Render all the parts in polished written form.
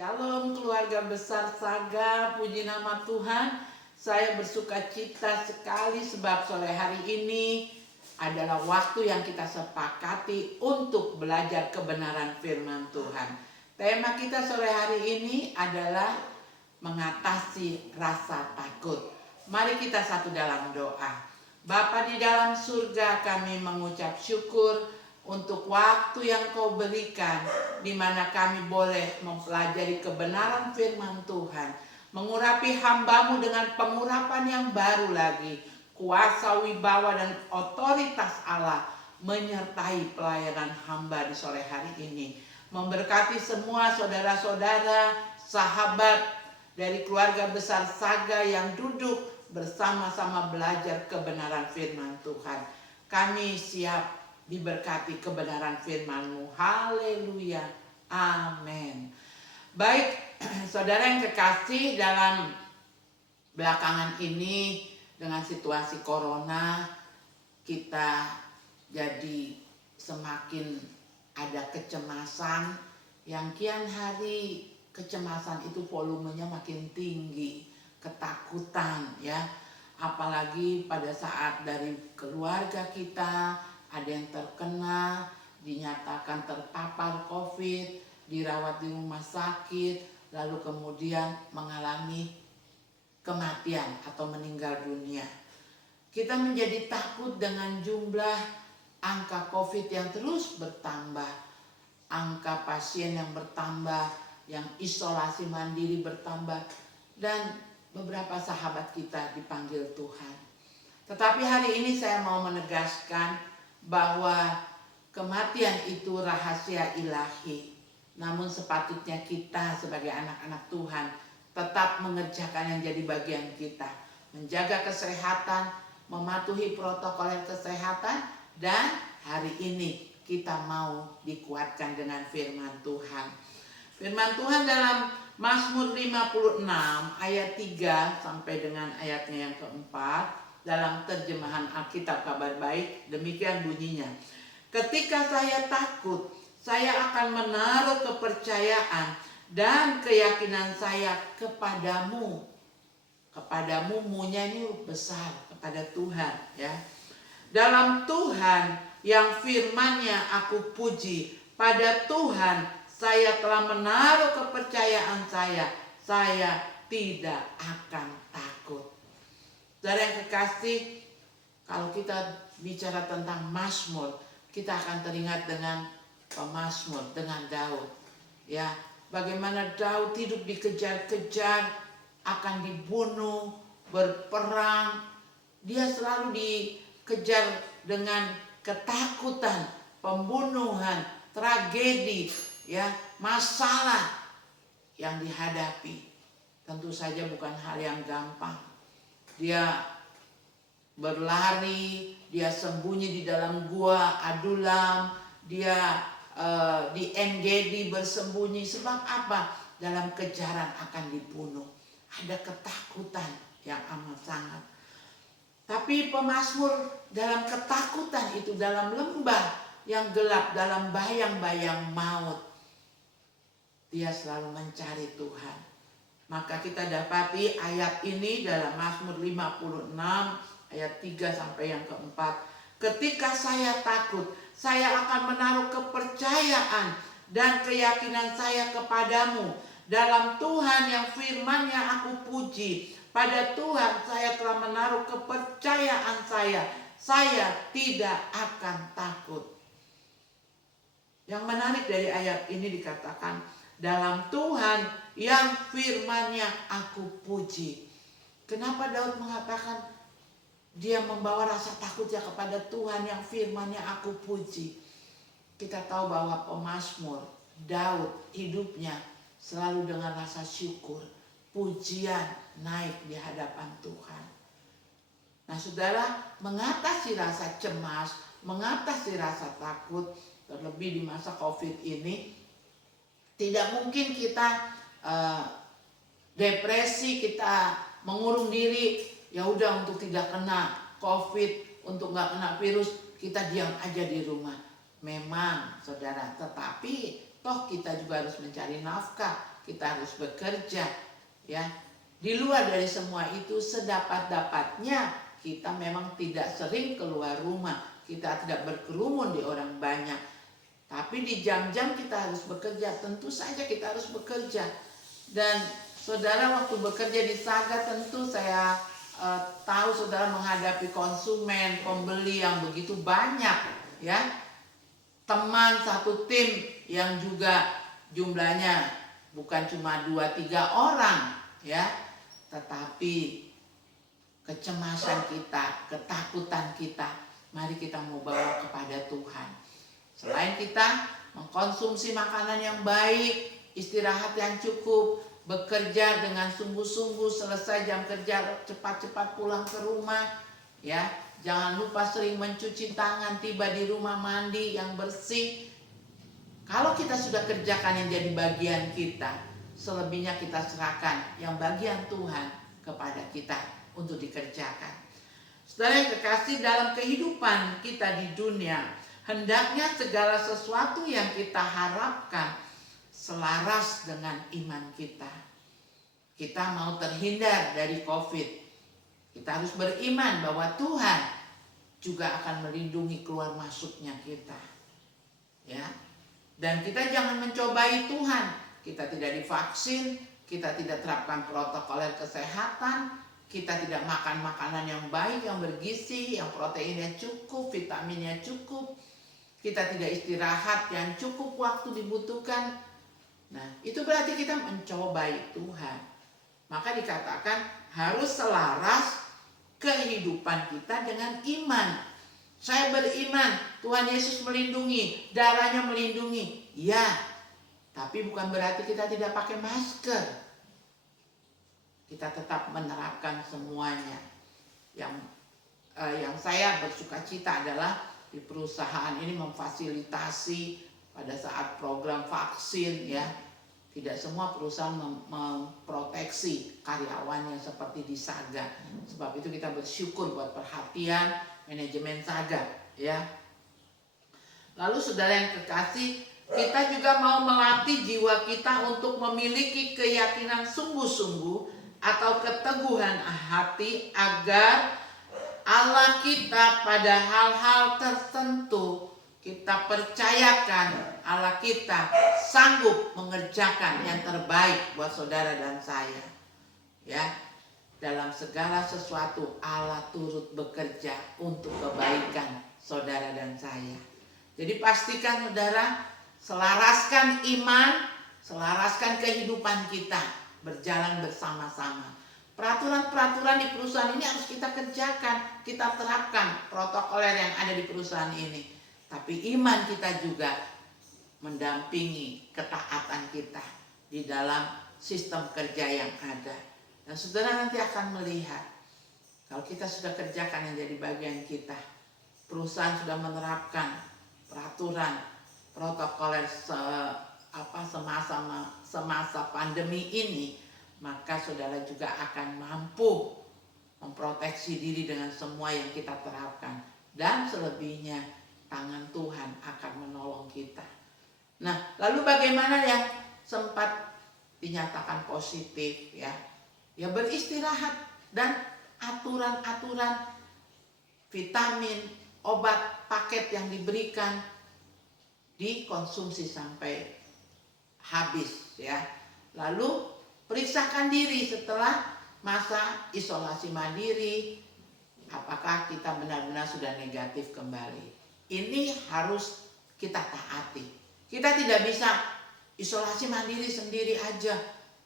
Shalom keluarga besar Saga, puji nama Tuhan. Saya bersuka cita sekali sebab sore hari ini adalah waktu yang kita sepakati untuk belajar kebenaran firman Tuhan. Tema kita sore hari ini adalah mengatasi rasa takut. Mari kita satu dalam doa. Bapa di dalam surga, kami mengucap syukur untuk waktu yang Kau berikan, di mana kami boleh mempelajari kebenaran firman Tuhan, mengurapi hamba-Mu dengan pengurapan yang baru lagi. Kuasa, wibawa, dan otoritas Allah menyertai pelayanan hamba di sore hari ini. Memberkati semua saudara-saudara, sahabat dari keluarga besar Saga yang duduk bersama-sama belajar kebenaran firman Tuhan. Kami siap diberkati kebenaran firman-Mu. Haleluya. Amin. Baik, saudara yang kekasih, dalam belakangan ini dengan situasi corona, kita jadi semakin ada kecemasan yang kian hari kecemasan itu volumenya makin tinggi, ketakutan ya. Apalagi pada saat dari keluarga kita ada yang terkena, dinyatakan terpapar COVID, dirawat di rumah sakit, lalu kemudian mengalami kematian atau meninggal dunia. Kita menjadi takut dengan jumlah angka COVID yang terus bertambah, angka pasien yang bertambah, yang isolasi mandiri bertambah, dan beberapa sahabat kita dipanggil Tuhan. Tetapi hari ini saya mau menegaskan bahwa kematian itu rahasia ilahi. Namun sepatutnya kita sebagai anak-anak Tuhan tetap mengerjakan yang jadi bagian kita. Menjaga kesehatan, mematuhi protokol kesehatan, dan hari ini kita mau dikuatkan dengan firman Tuhan. Firman Tuhan dalam Mazmur 56 ayat 3 sampai dengan ayatnya yang keempat, dalam terjemahan Alkitab Kabar Baik, demikian bunyinya. Ketika saya takut, saya akan menaruh kepercayaan dan keyakinan saya kepadamu. Kepadamu, munya ini besar, kepada Tuhan ya. Dalam Tuhan yang firman-Nya aku puji, pada Tuhan saya telah menaruh kepercayaan saya tidak akan takut. Saudara yang kekasih, kalau kita bicara tentang Mazmur, kita akan teringat dengan pemazmur, dengan Daud. Ya, bagaimana Daud hidup dikejar-kejar, akan dibunuh, berperang. Dia selalu dikejar dengan ketakutan, pembunuhan, tragedi, ya, masalah yang dihadapi. Tentu saja bukan hal yang gampang. Dia berlari, dia sembunyi di dalam gua Adulam, dia di En-Gedi bersembunyi. Sebab apa? Dalam kejaran akan dibunuh. Ada ketakutan yang amat sangat. Tapi pemazmur dalam ketakutan itu, dalam lembah yang gelap, dalam bayang-bayang maut, dia selalu mencari Tuhan. Maka kita dapati ayat ini dalam Mazmur 56 ayat 3 sampai yang keempat. Ketika saya takut, saya akan menaruh kepercayaan dan keyakinan saya kepadamu. Dalam Tuhan yang firman-Nya aku puji, pada Tuhan saya telah menaruh kepercayaan saya tidak akan takut. Yang menarik dari ayat ini dikatakan, dalam Tuhan yang firman-Nya aku puji. Kenapa Daud mengatakan dia membawa rasa takutnya kepada Tuhan yang firman-Nya aku puji? Kita tahu bahwa pemazmur Daud hidupnya selalu dengan rasa syukur, pujian naik di hadapan Tuhan. Nah saudara, mengatasi rasa cemas, mengatasi rasa takut, terlebih di masa COVID ini, tidak mungkin kita depresi, kita mengurung diri, ya udah untuk tidak kena COVID, untuk nggak kena virus, kita diam aja di rumah. Memang saudara, tetapi toh kita juga harus mencari nafkah. kita harus bekerja, ya. Di luar dari semua itu, sedapat-dapatnya kita memang tidak sering keluar rumah, kita tidak berkerumun di orang banyak. Tapi di jam-jam kita harus bekerja, tentu saja kita harus bekerja. Dan saudara waktu bekerja di Saga, tentu saya tahu saudara menghadapi konsumen, pembeli yang begitu banyak, ya. Teman satu tim yang juga jumlahnya bukan cuma 2-3 orang, ya. Tetapi kecemasan kita, ketakutan kita, mari kita mau bawa kepada Tuhan. Selain kita mengkonsumsi makanan yang baik, istirahat yang cukup, bekerja dengan sungguh-sungguh, selesai jam kerja cepat-cepat pulang ke rumah, ya. Jangan lupa sering mencuci tangan, tiba di rumah mandi yang bersih. Kalau kita sudah kerjakan yang jadi bagian kita, selebihnya kita serahkan yang bagian Tuhan kepada kita untuk dikerjakan. Saudara yang kekasih, dalam kehidupan kita di dunia, hendaknya segala sesuatu yang kita harapkan selaras dengan iman kita. Kita mau terhindar dari COVID, kita harus beriman bahwa Tuhan juga akan melindungi keluar masuknya kita, ya. Dan kita jangan mencobai Tuhan. Kita tidak divaksin, kita tidak terapkan protokol kesehatan, kita tidak makan makanan yang baik, yang bergizi, yang proteinnya cukup, vitaminnya cukup, kita tidak istirahat yang cukup waktu dibutuhkan. Nah, itu berarti kita mencobai Tuhan. Maka dikatakan harus selaras kehidupan kita dengan iman. Saya beriman Tuhan Yesus melindungi, darahnya melindungi, ya. Tapi bukan berarti kita tidak pakai masker. Kita tetap menerapkan semuanya. Yang saya bersukacita adalah di perusahaan ini memfasilitasi pada saat program vaksin, ya. Tidak semua perusahaan memproteksi karyawannya seperti di Saga. Sebab itu kita bersyukur buat perhatian manajemen Saga, ya. Lalu saudara yang kekasih, kita juga mau melatih jiwa kita untuk memiliki keyakinan sungguh-sungguh atau keteguhan hati agar Allah kita pada hal-hal tertentu kita percayakan Allah kita sanggup mengerjakan yang terbaik buat saudara dan saya, ya. Dalam segala sesuatu Allah turut bekerja untuk kebaikan saudara dan saya. Jadi pastikan saudara selaraskan iman, selaraskan kehidupan kita, berjalan bersama-sama. Peraturan-peraturan di perusahaan ini harus kita kerjakan, kita terapkan protokoler yang ada di perusahaan ini. Tapi iman kita juga mendampingi ketaatan kita di dalam sistem kerja yang ada. Dan saudara nanti akan melihat, kalau kita sudah kerjakan yang jadi bagian kita, perusahaan sudah menerapkan peraturan protokoler semasa pandemi ini, maka saudara juga akan mampu memproteksi diri dengan semua yang kita terapkan. Dan selebihnya tangan Tuhan akan menolong kita. Nah, lalu bagaimana yang sempat dinyatakan positif, ya? Ya beristirahat dan aturan-aturan vitamin, obat paket yang diberikan dikonsumsi sampai habis, ya. Lalu periksakan diri setelah masa isolasi mandiri, apakah kita benar-benar sudah negatif kembali. Ini harus kita taati. Kita tidak bisa isolasi mandiri sendiri aja.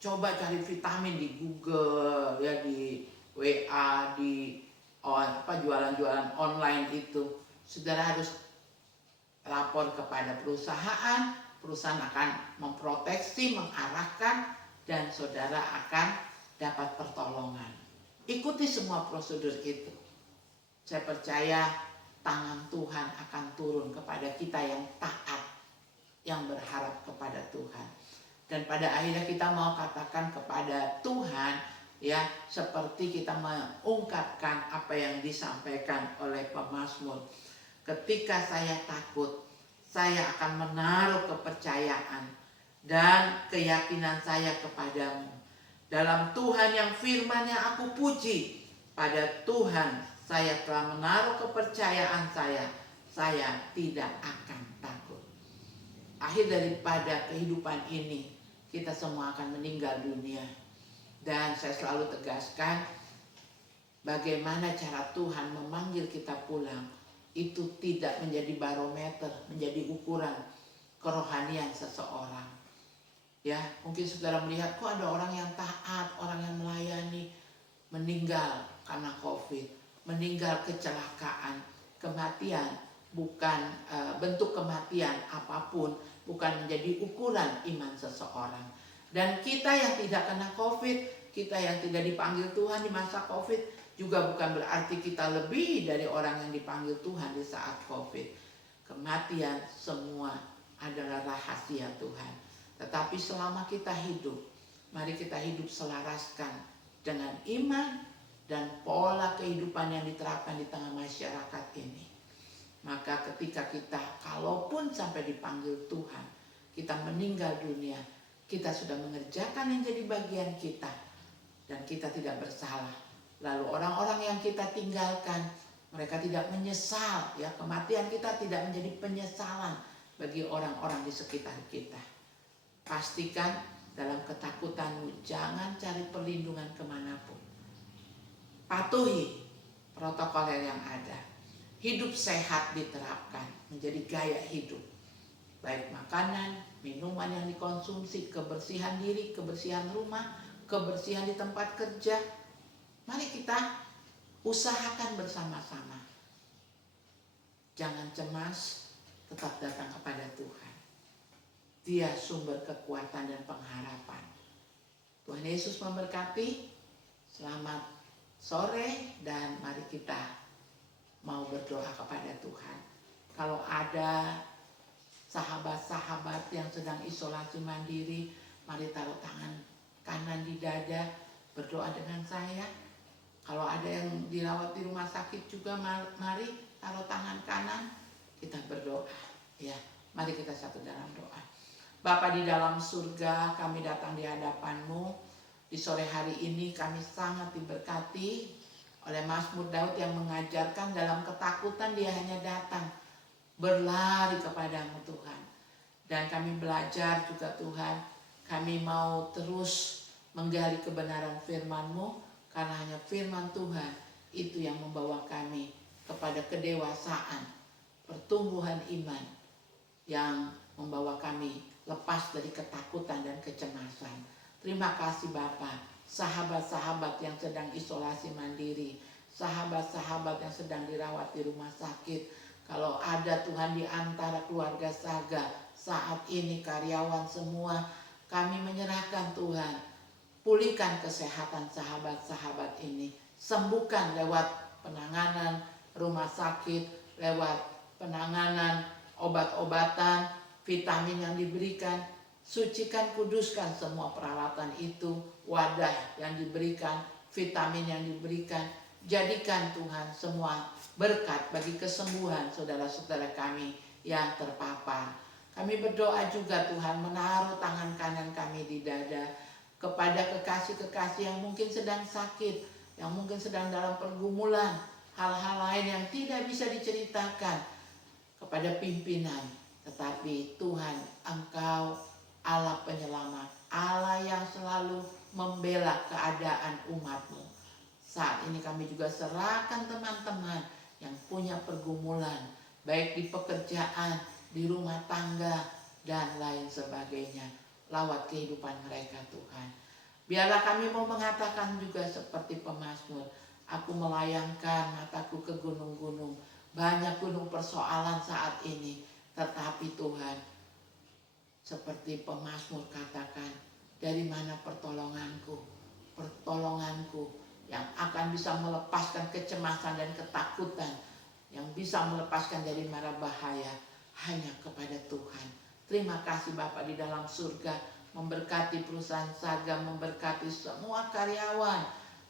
Coba cari vitamin di Google, ya, di WA, di jualan-jualan online itu. Saudara harus lapor kepada perusahaan, perusahaan akan memproteksi, mengarahkan, dan saudara akan dapat pertolongan. Ikuti semua prosedur itu. Saya percaya tangan Tuhan akan turun kepada kita yang taat, yang berharap kepada Tuhan. Dan pada akhirnya kita mau katakan kepada Tuhan, ya, seperti kita mengungkapkan apa yang disampaikan oleh pemazmur. Ketika saya takut, saya akan menaruh kepercayaan dan keyakinan saya kepadamu. Dalam Tuhan yang firman yang aku puji, pada Tuhan saya telah menaruh kepercayaan saya tidak akan takut. Akhir daripada kehidupan ini, kita semua akan meninggal dunia. Dan saya selalu tegaskan, bagaimana cara Tuhan memanggil kita pulang, itu tidak menjadi barometer, menjadi ukuran kerohanian seseorang. Ya, mungkin saudara melihat kok ada orang yang taat, orang yang melayani, meninggal karena COVID, meninggal kecelakaan, kematian bukan bentuk kematian apapun, bukan menjadi ukuran iman seseorang. Dan kita yang tidak kena COVID, kita yang tidak dipanggil Tuhan di masa COVID, juga bukan berarti kita lebih dari orang yang dipanggil Tuhan di saat COVID. Kematian semua adalah rahasia Tuhan. Tetapi selama kita hidup, mari kita hidup selaraskan dengan iman dan pola kehidupan yang diterapkan di tengah masyarakat ini. Maka ketika kita, kalaupun sampai dipanggil Tuhan, kita meninggal dunia, kita sudah mengerjakan yang jadi bagian kita, dan kita tidak bersalah. Lalu orang-orang yang kita tinggalkan, mereka tidak menyesal. Ya, kematian kita tidak menjadi penyesalan bagi orang-orang di sekitar kita. Pastikan dalam ketakutanmu, jangan cari perlindungan kemanapun. Patuhi protokol yang ada. Hidup sehat diterapkan menjadi gaya hidup. Baik makanan, minuman yang dikonsumsi, kebersihan diri, kebersihan rumah, kebersihan di tempat kerja. Mari kita usahakan bersama-sama. Jangan cemas, tetap datang kepada Tuhan. Dia sumber kekuatan dan pengharapan. Tuhan Yesus memberkati. Selamat sore dan mari kita mau berdoa kepada Tuhan. Kalau ada sahabat-sahabat yang sedang isolasi mandiri, mari taruh tangan kanan di dada, berdoa dengan saya. Kalau ada yang dirawat di rumah sakit juga, mari taruh tangan kanan, kita berdoa. Ya, mari kita satu dalam doa. Bapa di dalam surga, kami datang di hadapan-Mu. Di sore hari ini kami sangat diberkati oleh Mazmur Daud yang mengajarkan dalam ketakutan dia hanya datang berlari kepadamu Tuhan. Dan kami belajar juga Tuhan, kami mau terus menggali kebenaran firman-Mu, karena hanya firman Tuhan itu yang membawa kami kepada kedewasaan, pertumbuhan iman yang membawa kami lepas dari ketakutan dan kecemasan. Terima kasih Bapa, sahabat-sahabat yang sedang isolasi mandiri, sahabat-sahabat yang sedang dirawat di rumah sakit. Kalau ada Tuhan di antara keluarga Saga saat ini, karyawan semua, kami menyerahkan Tuhan. Pulihkan kesehatan sahabat-sahabat ini. Sembuhkan lewat penanganan rumah sakit, lewat penanganan obat-obatan, vitamin yang diberikan. Sucikan, kuduskan semua peralatan itu, wadah yang diberikan, vitamin yang diberikan. Jadikan Tuhan semua berkat bagi kesembuhan saudara-saudara kami yang terpapar. Kami berdoa juga Tuhan, menaruh tangan kanan kami di dada kepada kekasih-kekasih yang mungkin sedang sakit, yang mungkin sedang dalam pergumulan, hal-hal lain yang tidak bisa diceritakan kepada pimpinan. Tetapi Tuhan, Engkau Allah penyelamat, Allah yang selalu membela keadaan umat-Mu. Saat ini kami juga serahkan teman-teman yang punya pergumulan, baik di pekerjaan, di rumah tangga, dan lain sebagainya. Lawat kehidupan mereka Tuhan. Biarlah kami mau mengatakan juga seperti pemazmur, aku melayangkan mataku ke gunung-gunung. Banyak gunung persoalan saat ini, tetapi Tuhan, seperti pemazmur katakan, dari mana pertolonganku? Pertolonganku yang akan bisa melepaskan kecemasan dan ketakutan, yang bisa melepaskan dari mara bahaya, hanya kepada Tuhan. Terima kasih Bapa di dalam surga, memberkati perusahaan Saga, memberkati semua karyawan,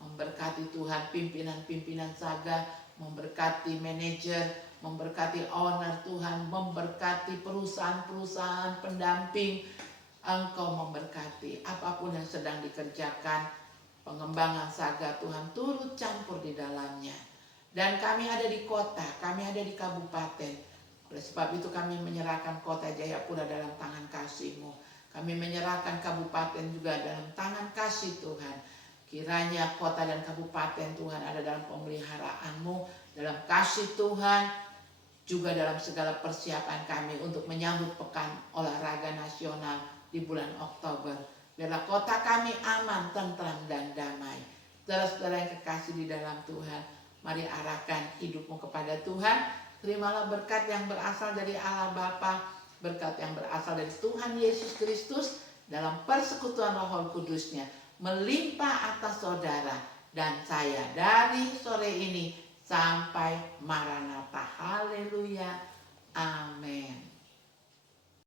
memberkati Tuhan pimpinan-pimpinan Saga, memberkati manajer, memberkati owner Tuhan, memberkati perusahaan-perusahaan pendamping, Engkau memberkati apapun yang sedang dikerjakan, pengembangan Saga Tuhan turut campur di dalamnya. Dan kami ada di kota, kami ada di kabupaten. Oleh sebab itu kami menyerahkan kota Jayapura dalam tangan kasih-Mu. Kami menyerahkan kabupaten juga dalam tangan kasih Tuhan. Kiranya kota dan kabupaten Tuhan ada dalam pemeliharaan-Mu, dalam kasih Tuhan, juga dalam segala persiapan kami untuk menyambut pekan olahraga nasional di bulan Oktober. Biarlah kota kami aman, tentram, dan damai. Saudara-saudara yang kekasih di dalam Tuhan, mari arahkan hidupmu kepada Tuhan. Terimalah berkat yang berasal dari Allah Bapa, berkat yang berasal dari Tuhan Yesus Kristus dalam persekutuan Roh Kudusnya melimpah atas saudara dan saya dari sore ini sampai Maranatha. Haleluya. Amin.